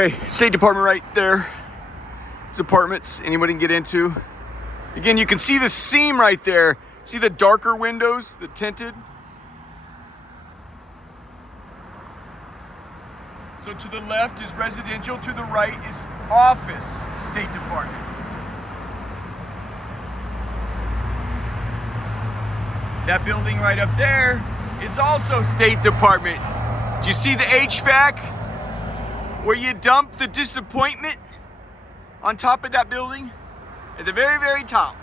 Okay, State Department right there. It's apartments anybody can get into. Again, you can see the seam right there. See the darker windows, the tinted? So to the left is residential, to the right is office, State Department. That building right up there is also State Department. Do you see the HVAC? Where you dump the disappointment on top of that building? At the very, very top.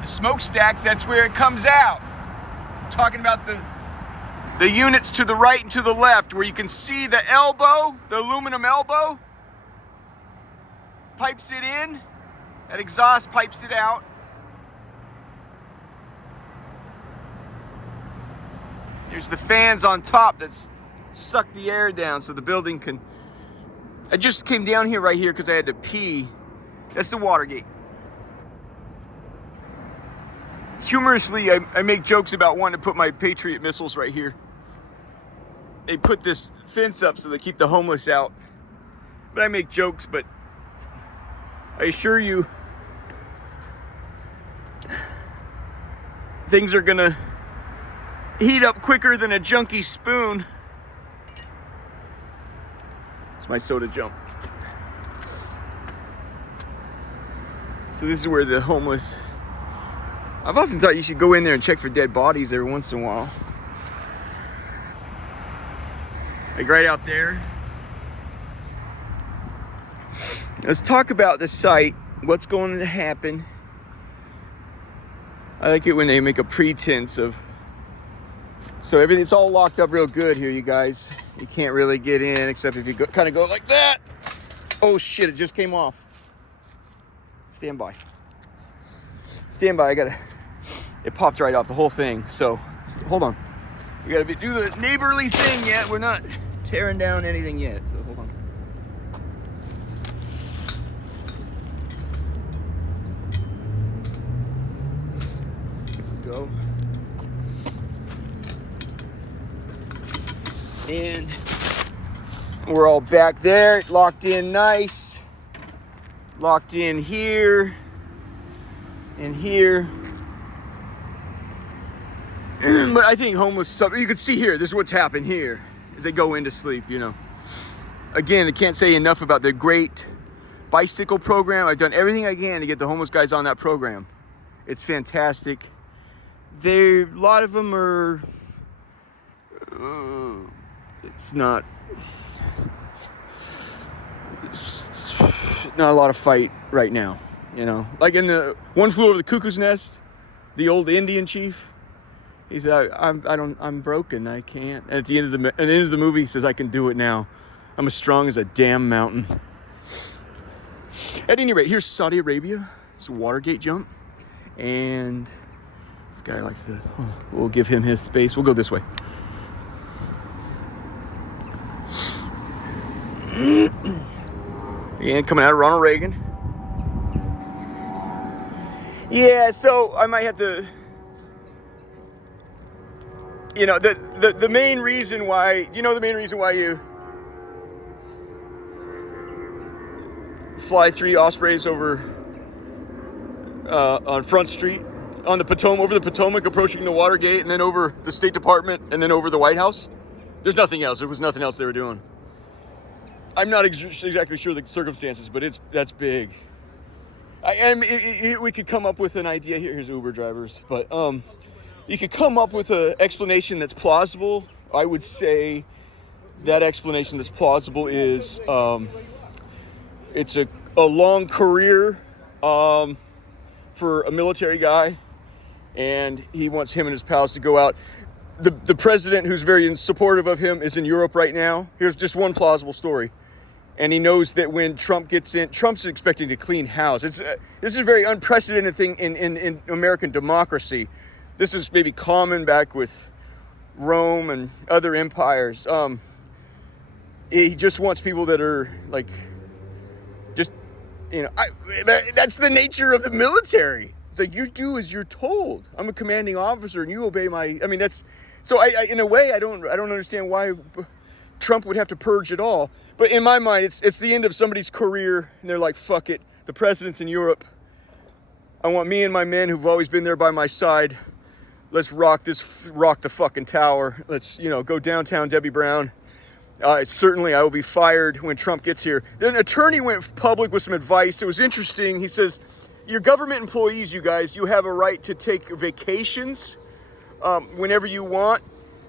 The smokestacks, that's where it comes out. I'm talking about the units to the right and to the left, where you can see the elbow, the aluminum elbow, pipes it in, that exhaust pipes it out. There's the fans on top that suck the air down so the building can... I just came down here right here because I had to pee. That's the Watergate. Humorously, I make jokes about wanting to put my Patriot missiles right here. They put this fence up so they keep the homeless out. But I make jokes, but I assure you, things are gonna heat up quicker than a junkie spoon. It's my soda jump. So this is where the homeless... I've often thought you should go in there and check for dead bodies every once in a while. Like right out there. Let's talk about the site. What's going to happen. I like it when they make a pretense of... So everything's all locked up real good here, you guys. You can't really get in except if you kind of go like that. Oh shit, it just came off. Stand by. Stand by, it popped right off the whole thing. So hold on. We gotta do the neighborly thing yet. We're not tearing down anything yet, so hold on. Go. And we're all back there, locked in nice. Locked in here and here. But I think homeless, you can see here, this is what's happened here as they go into sleep, you know. Again, I can't say enough about the great bicycle program. I've done everything I can to get the homeless guys on that program. It's fantastic. A lot of them are, it's not a lot of fight right now, you know. Like in the One Flew Over the Cuckoo's Nest, the old Indian chief, he said, I'm broken, I can't. And at the end of the movie, he says, I can do it now. I'm as strong as a damn mountain. At any rate, here's Saudi Arabia. It's a Watergate jump. And this guy likes to, we'll give him his space. We'll go this way. And coming out of Ronald Reagan. Yeah, so I might have to, you know, the main reason why, do you know the main reason why you fly 3 Ospreys over on Front Street, on the Potomac, over the Potomac, approaching the Watergate, and then over the State Department, and then over the White House? There's nothing else. There was nothing else they were doing. I'm not exactly sure the circumstances, but that's big. We could come up with an idea here. Here's Uber drivers, but you could come up with an explanation that's plausible. I would say that explanation that's plausible is it's a long career for a military guy, and he wants him and his pals to go out. The president, who's very supportive of him, is in Europe right now. Here's just one plausible story. And he knows that when Trump gets in, Trump's expecting to clean house. This is a very unprecedented thing in American democracy. This is maybe common back with Rome and other empires. He just wants people that are like, just, you know, that's the nature of the military. It's like, you do as you're told. I'm a commanding officer and you obey my, I mean, that's, so I in a way, I don't understand why Trump would have to purge it all. But in my mind, it's the end of somebody's career and they're like, fuck it. The president's in Europe. I want me and my men who've always been there by my side. Let's rock the fucking tower. Let's, go downtown Debbie Brown. Certainly I will be fired when Trump gets here. Then an attorney went public with some advice. It was interesting. He says, your government employees, you guys, you have a right to take vacations whenever you want.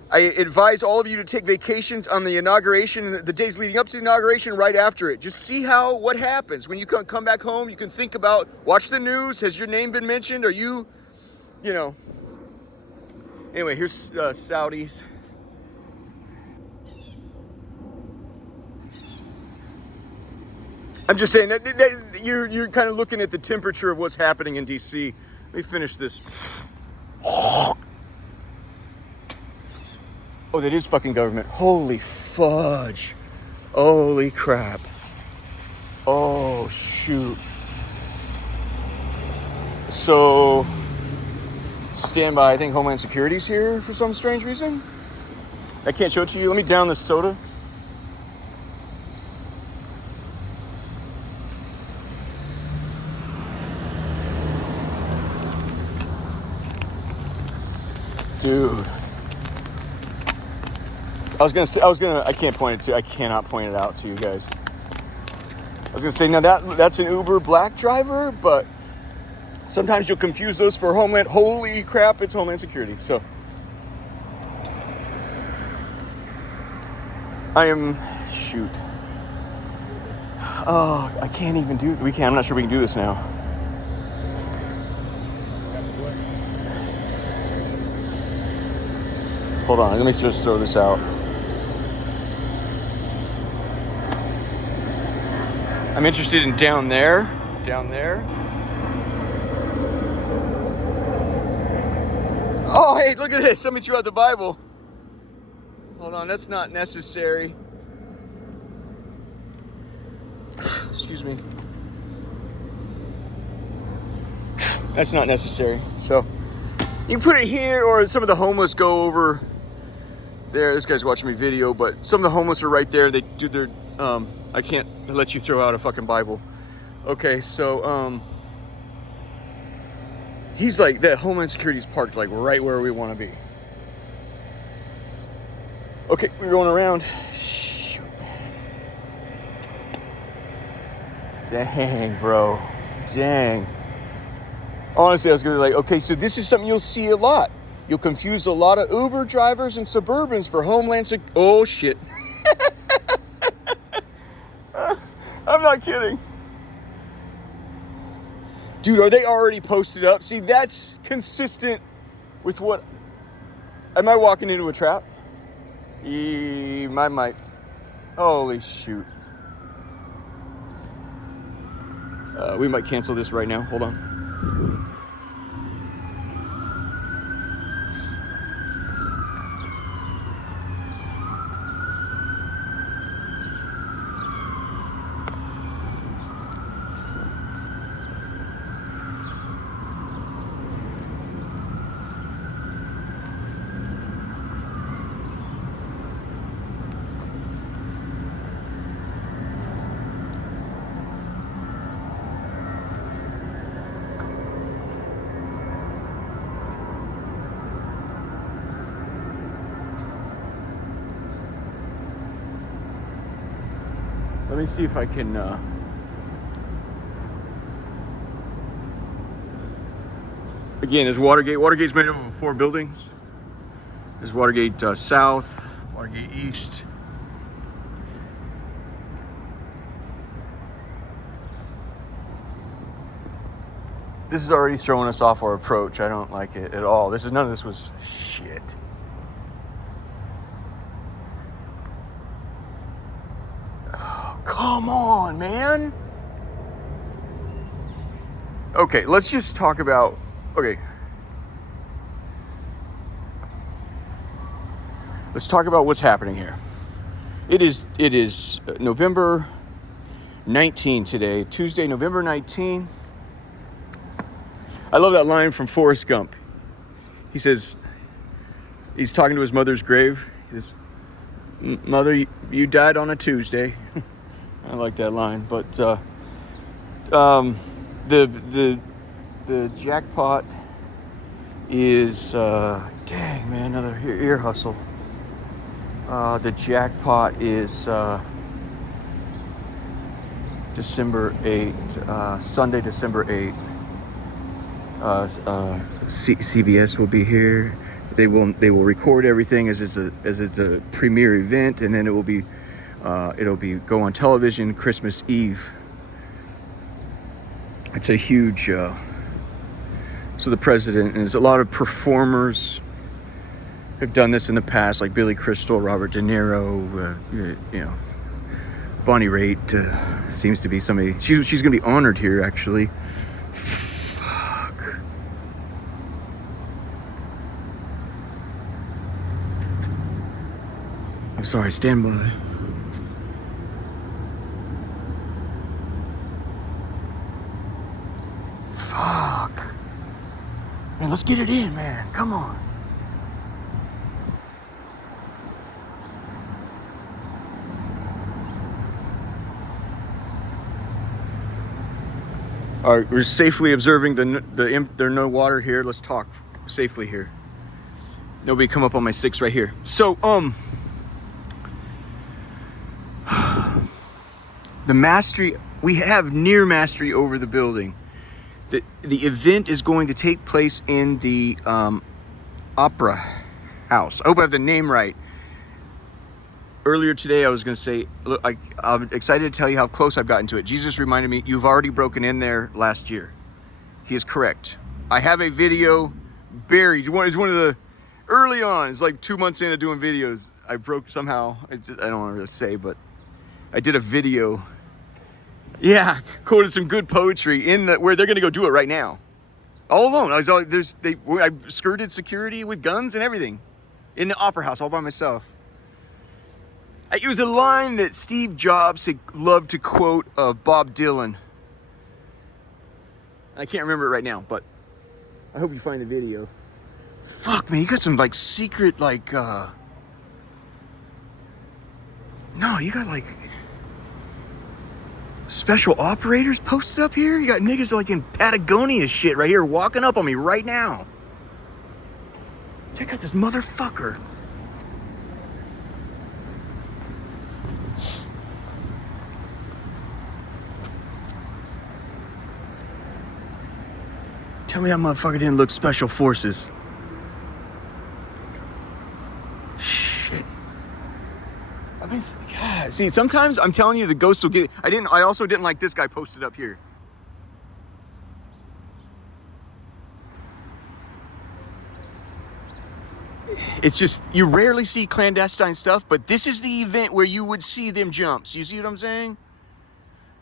I advise all of you to take vacations on the inauguration, the days leading up to the inauguration, right after it. Just see what happens. When you come back home, you can think about, watch the news. Has your name been mentioned? Are you, Anyway, here's Saudis. I'm just saying that you're kind of looking at the temperature of what's happening in DC. Let me finish this. Oh, that is fucking government. Holy fudge. Holy crap. Oh, shoot. So, stand by. I think Homeland Security's here for some strange reason. I can't show it to you. Let me down this soda. Dude. I cannot point it out to you guys. I was gonna say, now that's an Uber black driver, but sometimes you'll confuse those for Homeland. Holy crap, it's Homeland Security. So, shoot. Oh, I can't even I'm not sure we can do this now. Hold on, let me just throw this out. I'm interested in down there. Oh, hey, look at this. Somebody threw out the Bible. Hold on, that's not necessary. Excuse me. That's not necessary. So, you can put it here, or some of the homeless go over there. This guy's watching me video, but some of the homeless are right there. They do their, I can't let you throw out a fucking Bible. Okay, so, he's like, that Homeland Security's parked like right where we want to be. Okay, we're going around. Shoot. Dang, bro. Dang. Honestly, I was going to be like, okay, so this is something you'll see a lot. You'll confuse a lot of Uber drivers and Suburbans for Homeland Security. Oh, shit. I'm not kidding. Dude, are they already posted up? See, that's consistent with what... Am I walking into a trap? I might. Holy shoot. We might cancel this right now. Hold on. Let me see if I can, again, there's Watergate. Watergate's made up of 4 buildings. There's Watergate South, Watergate East. This is already throwing us off our approach. I don't like it at all. None of this was shit. Come on, man. Okay, let's just talk about, let's talk about what's happening here. It is November 19 today, Tuesday, November 19. I love that line from Forrest Gump. He says, he's talking to his mother's grave. He says, "Mother, you died on a Tuesday." I like that line. But the jackpot is dang man, another ear hustle. The jackpot is December 8th, Sunday, December 8th. CBS will be here. They will record everything as it's a premiere event, and then it'll be go on television Christmas Eve. It's a huge. So the president and there's a lot of performers have done this in the past, like Billy Crystal, Robert De Niro, Bonnie Raitt seems to be somebody. She's going to be honored here, actually. Fuck. I'm sorry. Stand by. Fuck. Man, let's get it in, man. Come on. All right, we're safely observing there's no water here. Let's talk safely here. Nobody come up on my 6 right here. So, the mastery, we have near mastery over the building. The event is going to take place in the Opera House. I hope I have the name right. Earlier today, I was going to say, look, I'm excited to tell you how close I've gotten to it. Jesus reminded me, you've already broken in there last year. He is correct. I have a video buried. It's one of the, early on, it's like 2 months into doing videos, I broke somehow, I don't want to really say, but I did a video. Yeah, quoted some good poetry where they're going to go do it right now. All alone. I skirted security with guns and everything in the Opera House all by myself. It was a line that Steve Jobs had loved to quote of Bob Dylan. I can't remember it right now, but I hope you find the video. Fuck, man, you got some, like, secret, like, no, you got, like, special operators posted up here? You got niggas, like, in Patagonia shit right here walking up on me right now. Check out this motherfucker. Tell me that motherfucker didn't look special forces. Shit. I mean, God. See, sometimes I'm telling you the ghosts will get it. I also didn't like this guy posted up here. It's just, you rarely see clandestine stuff, but this is the event where you would see them jumps. You see what I'm saying?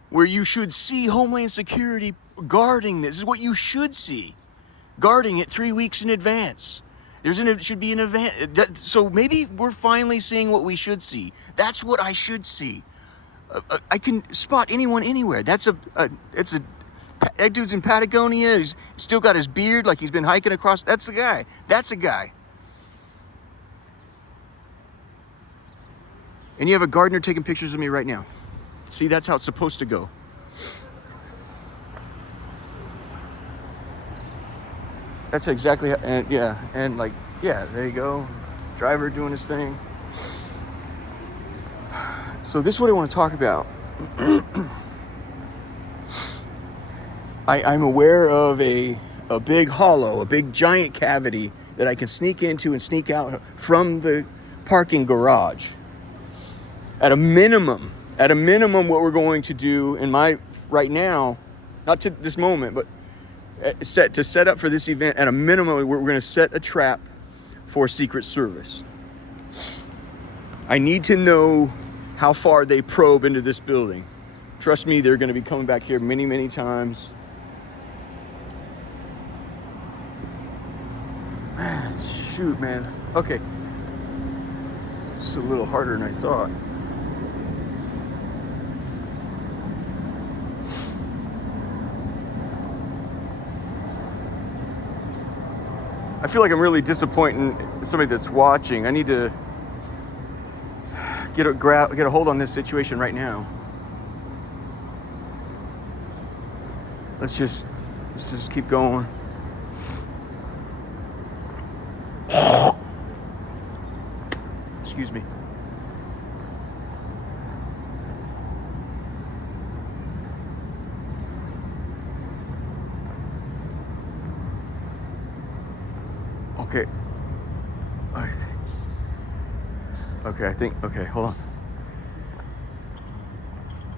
Where you should see Homeland Security guarding this. This is what you should see. Guarding it 3 weeks in advance. Should be an event. So maybe we're finally seeing what we should see. That's what I should see. I can spot anyone anywhere. That dude's in Patagonia. He's still got his beard like he's been hiking across. That's the guy. That's a guy. And you have a gardener taking pictures of me right now. See, that's how it's supposed to go. That's exactly how, and yeah, and like, yeah, there you go. Driver doing his thing. So this is what I want to talk about. I'm aware of a big hollow, a big giant cavity that I can sneak into and sneak out from the parking garage. At a minimum, what we're going to do right now, not to this moment, but set up for this event, at a minimum, we're going to set a trap for Secret Service. I need to know how far they probe into this building. Trust me, they're going to be coming back here many, many times. Man, shoot, man. Okay. This is a little harder than I thought. I feel like I'm really disappointing somebody that's watching. I need to get a hold on this situation right now. Let's just keep going. Excuse me. Okay. Okay, hold on.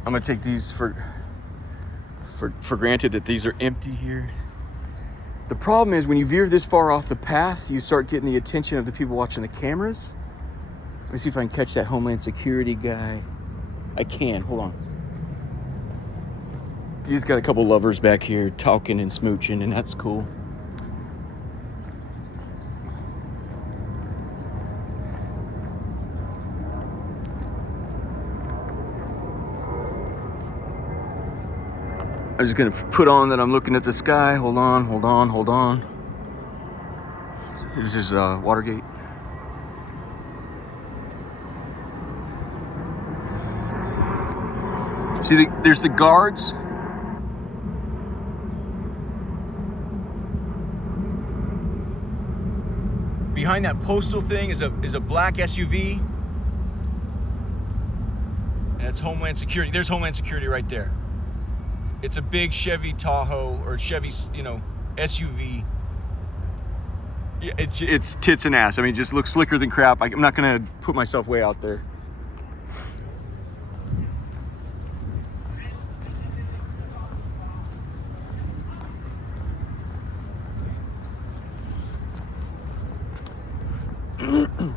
I'm gonna take these for granted that these are empty here. The problem is when you veer this far off the path, you start getting the attention of the people watching the cameras. Let me see if I can catch that Homeland Security guy. I can, hold on. He's got a couple lovers back here talking and smooching, and that's cool. I'm just gonna put on that I'm looking at the sky. Hold on. This is Watergate. See, there's the guards. Behind that postal thing is a black SUV. And it's Homeland Security. There's Homeland Security right there. It's a big Chevy Tahoe or Chevy, SUV. Yeah, it's tits and ass. I mean, it just looks slicker than crap. I'm not gonna put myself way out there.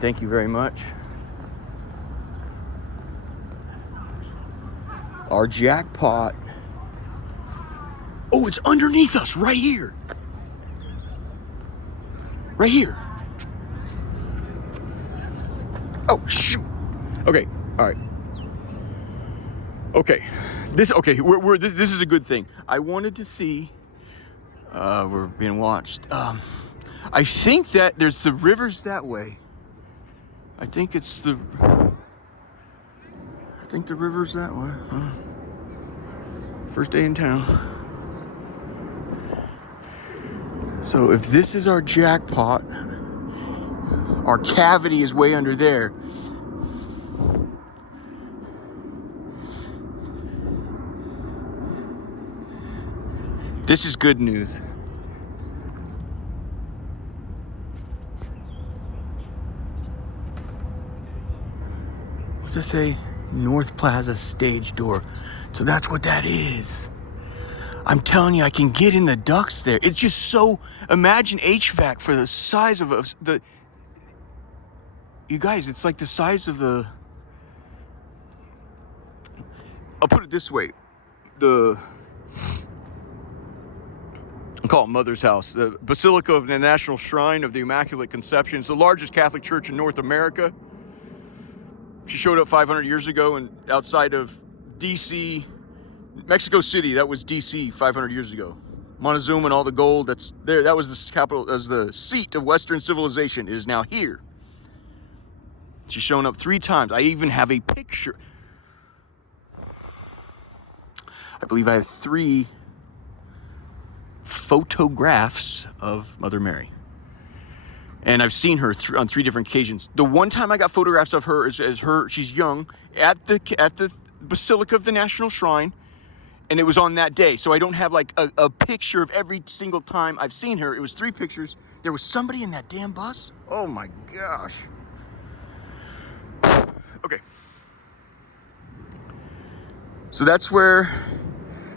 Thank you very much. Our jackpot. Oh, it's underneath us right here. Right here. Oh, shoot. Okay, all right. Okay, this is a good thing. I wanted to see, we're being watched. I think that there's the rivers that way. I think the river's that way. First day in town. So if this is our jackpot, our cavity is way under there. This is good news. What's it say? North Plaza stage door. So that's what that is. I'm telling you, I can get in the ducts there. It's just so, imagine HVAC for the size of the, you guys, it's like the size of the, I'll put it this way. I call it Mother's House. The Basilica of the National Shrine of the Immaculate Conception. It's the largest Catholic church in North America. She showed up 500 years ago and outside of DC, Mexico City, that was DC 500 years ago. Montezuma and all the gold that's there, that was the capital, that was the seat of Western civilization. It is now here. She's shown up 3 times. I even have a picture. I believe I have 3 photographs of Mother Mary. And I've seen her on 3 different occasions. The one time I got photographs of her is her, she's young, at the Basilica of the National Shrine. And it was on that day. So I don't have like a picture of every single time I've seen her. It was 3 pictures. There was somebody in that damn bus. Oh my gosh. Okay. So that's where,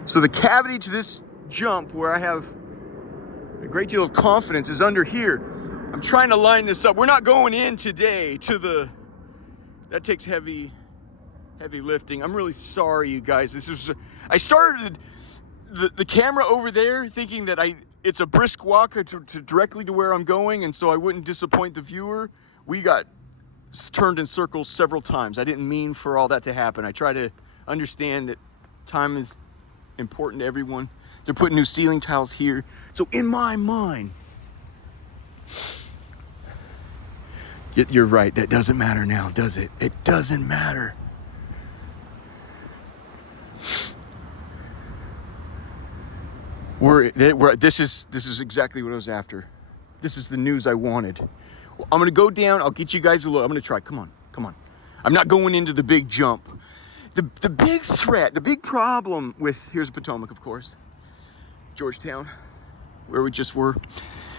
so the cavity to this jump where I have a great deal of confidence is under here. I'm trying to line this up. We're not going in today to the, that takes heavy lifting. I'm really sorry, you guys. I started the camera over there thinking that it's a brisk walk to directly to where I'm going, and so I wouldn't disappoint the viewer. We got turned in circles several times. I didn't mean for all that to happen. I try to understand that time is important to everyone. They're putting new ceiling tiles here. So in my mind, You're right. That doesn't matter now, does it? It doesn't matter. This is exactly what I was after. This is the news I wanted. Well, I'm gonna go down. I'll get you guys a look. I'm gonna try. Come on. I'm not going into the big jump. The big threat, the big problem with, here's Potomac, of course, Georgetown, where we just were.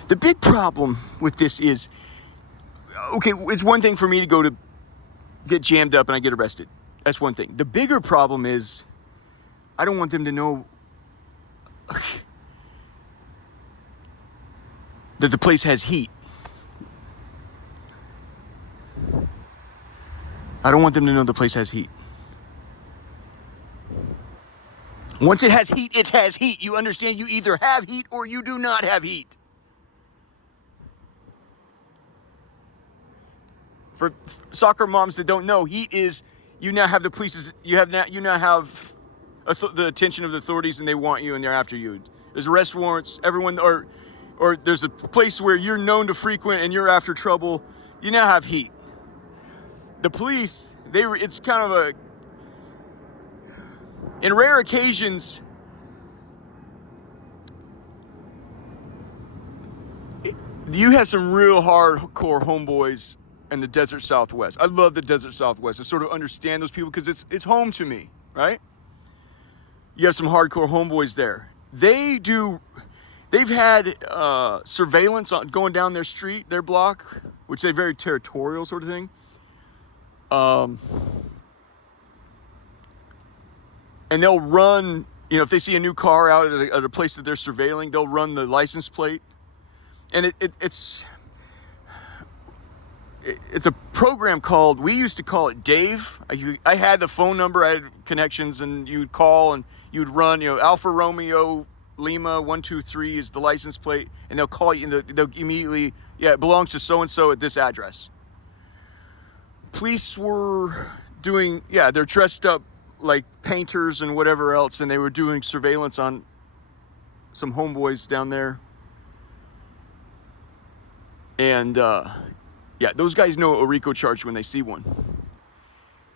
The big problem with this is, okay, it's one thing for me to go to get jammed up and I get arrested. That's one thing. The bigger problem is I don't want them to know that the place has heat. I don't want them to know the place has heat. Once it has heat, it has heat. You understand? You either have heat or you do not have heat. For soccer moms that don't know, heat is, you now have the police's, you now have the attention of the authorities, and they want you and they're after you. There's arrest warrants. Everyone, or there's a place where you're known to frequent and you're after trouble. You now have heat. The police, it's kind of a, in rare occasions, you have some real hardcore homeboys in the desert Southwest. I love the desert Southwest. I sort of understand those people because it's home to me, right? You have some hardcore homeboys there. They've had surveillance on going down their street, their block, which they're very territorial sort of thing. And they'll run, if they see a new car out at a place that they're surveilling, they'll run the license plate. And it's a program called, we used to call it Dave. I had the phone number, I had connections, and you'd call and you'd run, Alfa Romeo Lima 123 is the license plate, and they'll call you and they'll immediately, it belongs to so-and-so at this address. Police were doing, they're dressed up like painters and whatever else, and they were doing surveillance on some homeboys down there. And those guys know a RICO charge when they see one.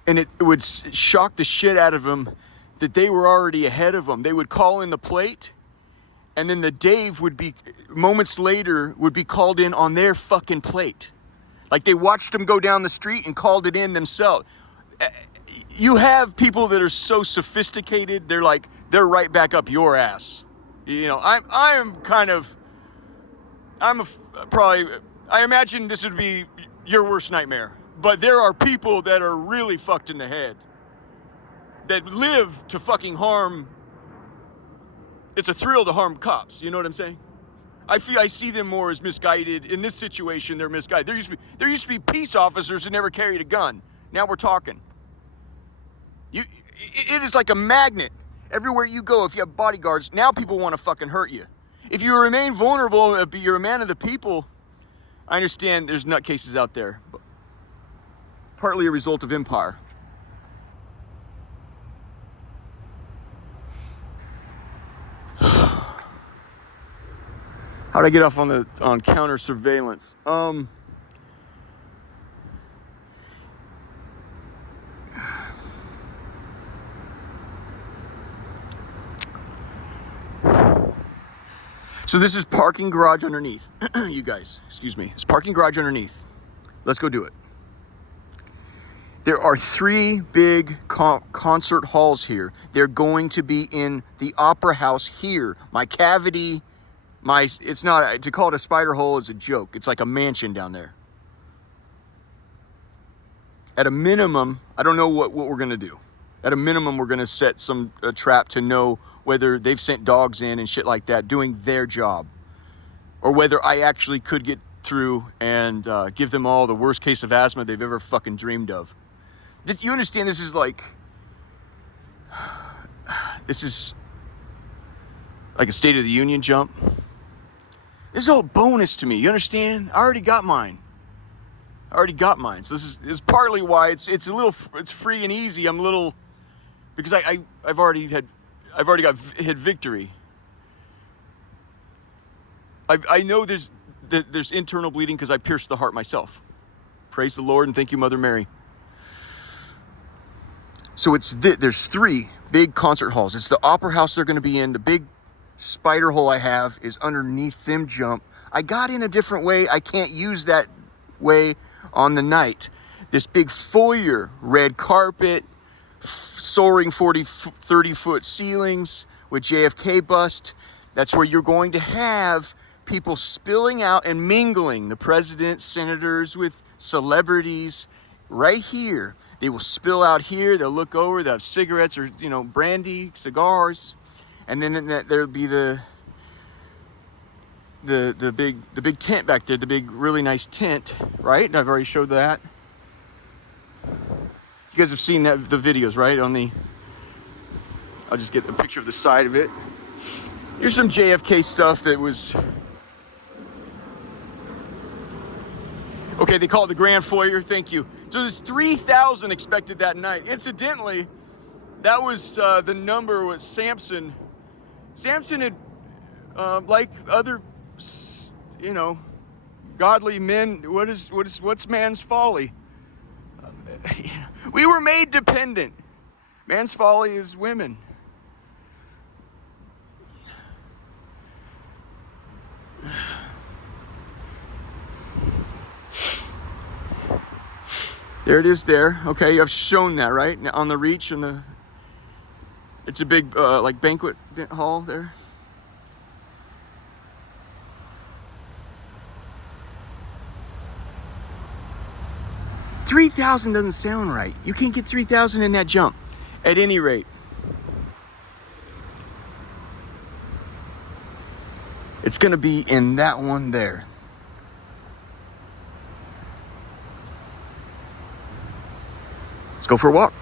And it would shock the shit out of them that they were already ahead of them. They would call in the plate, and then the Dave would be, moments later, would be called in on their fucking plate. Like they watched them go down the street and called it in themselves. You have people that are so sophisticated, they're right back up your ass. I imagine this would be your worst nightmare. But there are people that are really fucked in the head, that live to fucking harm. It's a thrill to harm cops. You know what I'm saying? I see them more as misguided. In this situation, they're misguided. There used to be peace officers who never carried a gun. Now we're talking. It is like a magnet. Everywhere you go, if you have bodyguards, now people want to fucking hurt you. If you remain vulnerable, you're a man of the people. I understand there's nutcases out there, but partly a result of empire. How'd I get off on counter surveillance? So this is parking garage underneath. You guys, excuse me. It's parking garage underneath. Let's go do it. There are 3 big concert halls here. They're going to be in the Opera House here. My cavity, it's not, to call it a spider hole is a joke. It's like a mansion down there. At a minimum, I don't know what we're gonna do. At a minimum, we're gonna set a trap to know whether they've sent dogs in and shit like that, doing their job. Or whether I actually could get through and give them all the worst case of asthma they've ever fucking dreamed of. You understand, this is like a State of the Union jump. This is all bonus to me, you understand? I already got mine. So this is partly why it's free and easy. I'm a little, because I've already had victory. I know there's internal bleeding because I pierced the heart myself. Praise the Lord and thank you, Mother Mary. So there's 3 big concert halls. It's the Opera House they're going to be in. The big spider hole I have is underneath them jump. I got in a different way. I can't use that way on the night. This big foyer, red carpet, soaring 30-foot ceilings with JFK bust. That's where you're going to have people spilling out and mingling. The president, senators with celebrities right here. They will spill out here. They'll look over. They'll have cigarettes or, brandy, cigars. And then there'll be the big tent back there, the big, really nice tent, right? And I've already showed that. You guys have seen the videos, right? I'll just get a picture of the side of it. Here's some JFK stuff that was, okay, they call it the Grand Foyer, thank you. So there's 3,000 expected that night. Incidentally, that was the number was Samson. Samson had, like other, godly men, what's man's folly? We were made dependent. Man's folly is women. There it is there. Okay, I've shown that, right? On the reach and it's a big like banquet hall there. $3,000 doesn't sound right. You can't get 3,000 in that jump. At any rate, it's going to be in that one there. Let's go for a walk.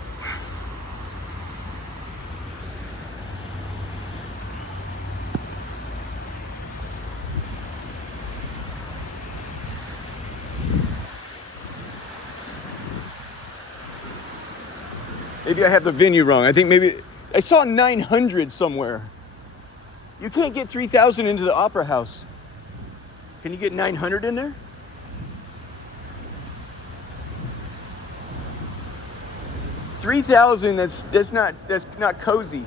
Maybe I have the venue wrong. I think maybe I saw 900 somewhere. You can't get 3,000 into the Opera House. Can you get 900 in there? $3,000. That's not cozy.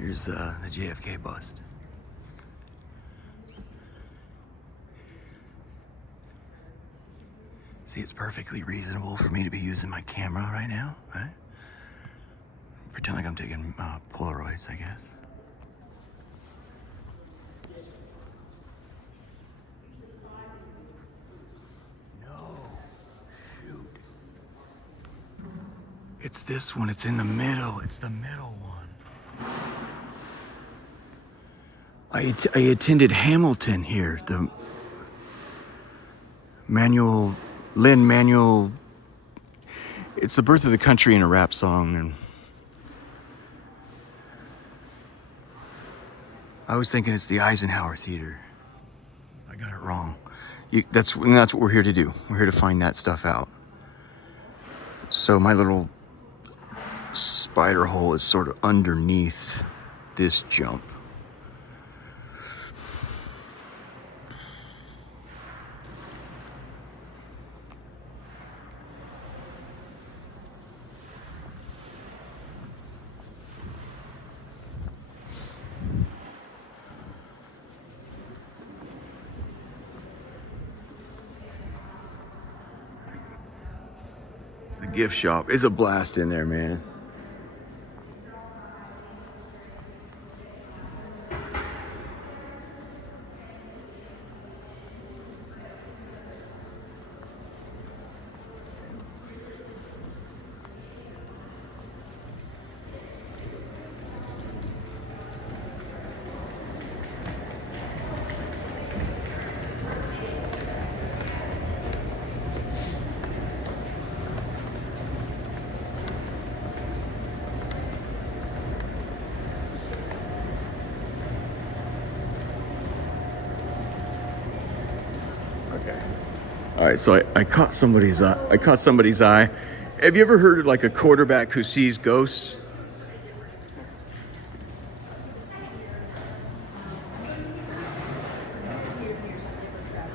Here's the JFK bust. See, it's perfectly reasonable for me to be using my camera right now, right? Pretend like I'm taking Polaroids, I guess. No, shoot. It's this one, it's in the middle, it's the middle one. I attended Hamilton here, the Lin-Manuel, it's the birth of the country in a rap song, and I was thinking it's the Eisenhower Theater. I got it wrong. That's what we're here to do. We're here to find that stuff out. So my little spider hole is sort of underneath this jump. It's a gift shop. It's a blast in there, man. Okay. All right, so I caught somebody's eye. Have you ever heard of like a quarterback who sees ghosts?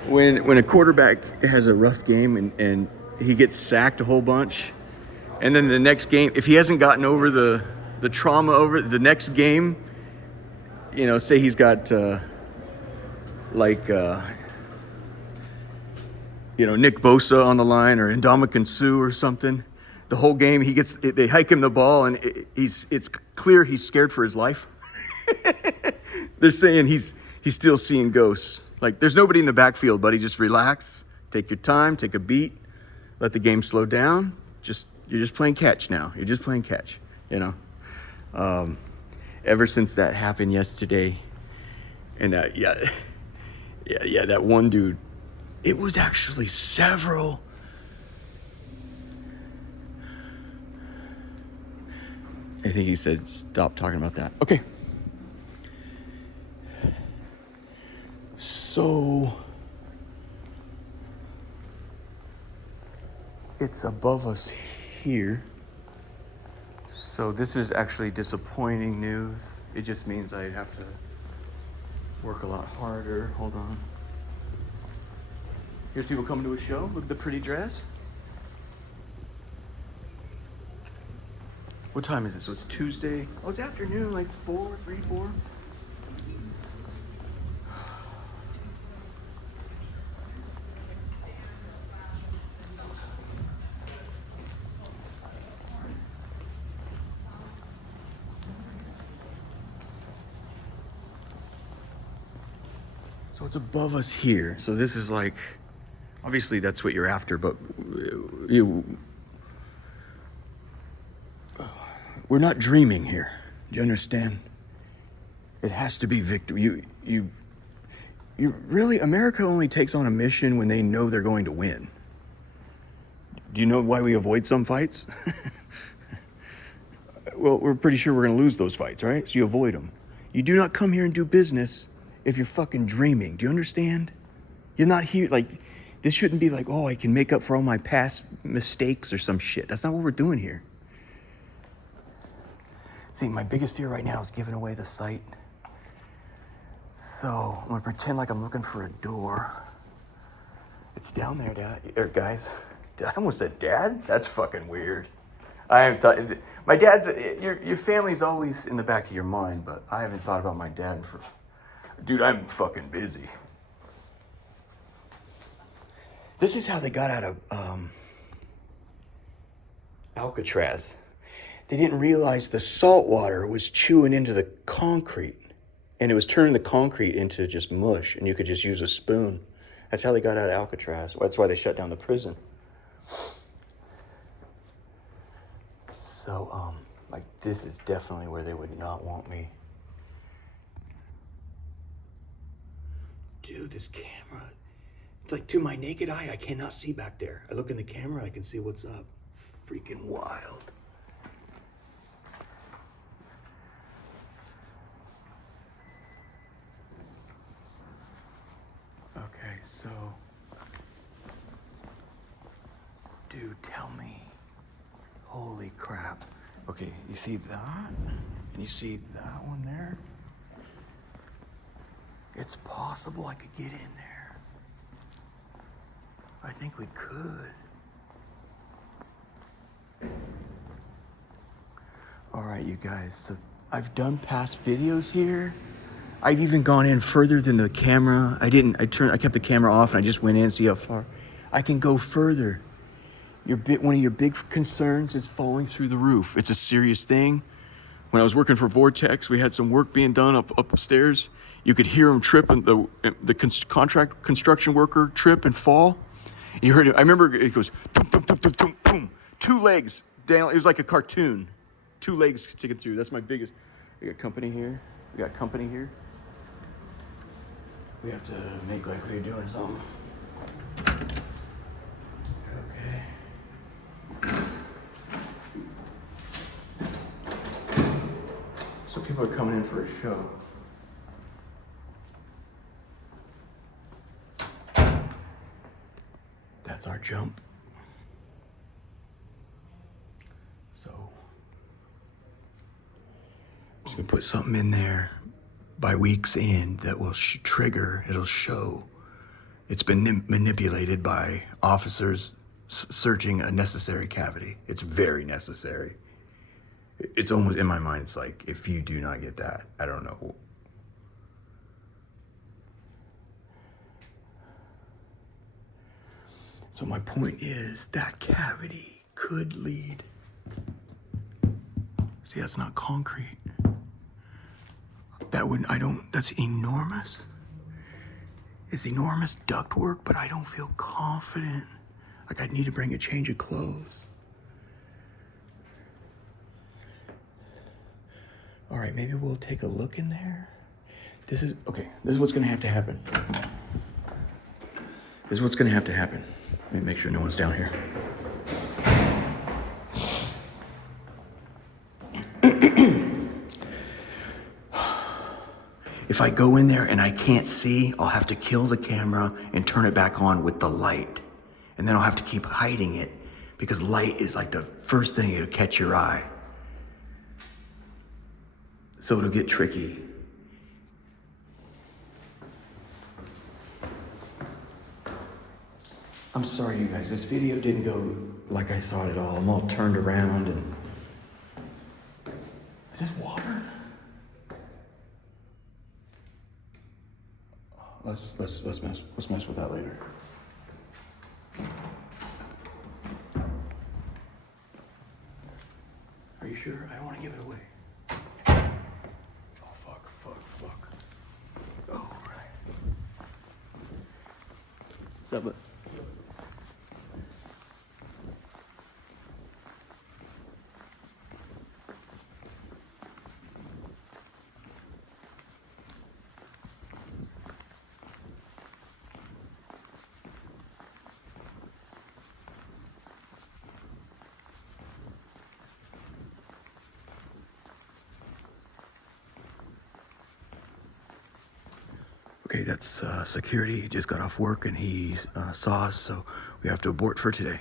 When a quarterback has a rough game and he gets sacked a whole bunch, and then the next game, if he hasn't gotten over the trauma over the next game, you know, say he's got Nick Bosa on the line or Ndamukong Suh or something. The whole game, they hike him the ball, and it's clear he's scared for his life. They're saying he's still seeing ghosts. Like, there's nobody in the backfield, buddy. Just relax, take your time, take a beat, let the game slow down. You're just playing catch now. You're just playing catch, you know. Ever since that happened yesterday, and that one dude, it was actually several. I think he said stop talking about that. Okay. So it's above us here. So this is actually disappointing news. It just means I have to work a lot harder. Hold on. Here's people coming to a show. Look at the pretty dress. What time is this? So it's Tuesday. Oh, it's afternoon, like 4. So it's above us here. So this is like, obviously that's what you're after, but we're not dreaming here. Do you understand? It has to be victory. You really, America only takes on a mission when they know they're going to win. Do you know why we avoid some fights? Well, we're pretty sure we're going to lose those fights, right? So you avoid them. You do not come here and do business if you're fucking dreaming. Do you understand? You're not here, like, this shouldn't be like, oh, I can make up for all my past mistakes or some shit. That's not what we're doing here. See, my biggest fear right now is giving away the site. So I'm gonna pretend like I'm looking for a door. It's down there, guys. I almost said dad? That's fucking weird. I haven't thought, my dad's, your family's always in the back of your mind, but I haven't thought about my dad dude, I'm fucking busy. This is how they got out of Alcatraz. They didn't realize the salt water was chewing into the concrete, and it was turning the concrete into just mush, and you could just use a spoon. That's how they got out of Alcatraz. That's why they shut down the prison. So, like, this is definitely where they would not want me. Dude, this camera, it's like, to my naked eye, I cannot see back there. I look in the camera, I can see what's up. Freaking wild. Okay, so, dude, tell me, holy crap. Okay, you see that? And you see that one there? It's possible I could get in there. I think we could. All right, you guys, so I've done past videos here. I've even gone in further than the camera. I kept the camera off and I just went in to see how far. I can go further. One of your big concerns is falling through the roof. It's a serious thing. When I was working for Vortex, we had some work being done upstairs. You could hear him trip, and the construction worker trip and fall. And you heard it. I remember it goes, boom, boom, boom, boom, boom, boom. 2 legs down. It was like a cartoon. 2 legs sticking through. That's my biggest. We got company here. We have to make like we're doing something. Okay. So people are coming in for a show. That's our jump. So I'm just gonna put something in there by week's end that will trigger, it'll show it's been manipulated by officers searching a necessary cavity. It's very necessary. It's almost, in my mind, it's like, if you do not get that, I don't know. So my point is that cavity could lead. See, that's not concrete. That would, that's enormous. It's enormous ductwork, but I don't feel confident. Like I'd need to bring a change of clothes. All right, maybe we'll take a look in there. This is what's gonna have to happen. This is what's gonna have to happen. Let me make sure no one's down here. If I go in there and I can't see, I'll have to kill the camera and turn it back on with the light. And then I'll have to keep hiding it because light is like the first thing that'll catch your eye. So it'll get tricky. I'm sorry, you guys. This video didn't go like I thought at all. I'm all turned around and... Is this water? Let's mess with that later. Are you sure? I don't want to give it away. Oh, fuck. Oh, right. What's up, bud? Okay, that's security. He just got off work and he saw us, so we have to abort for today.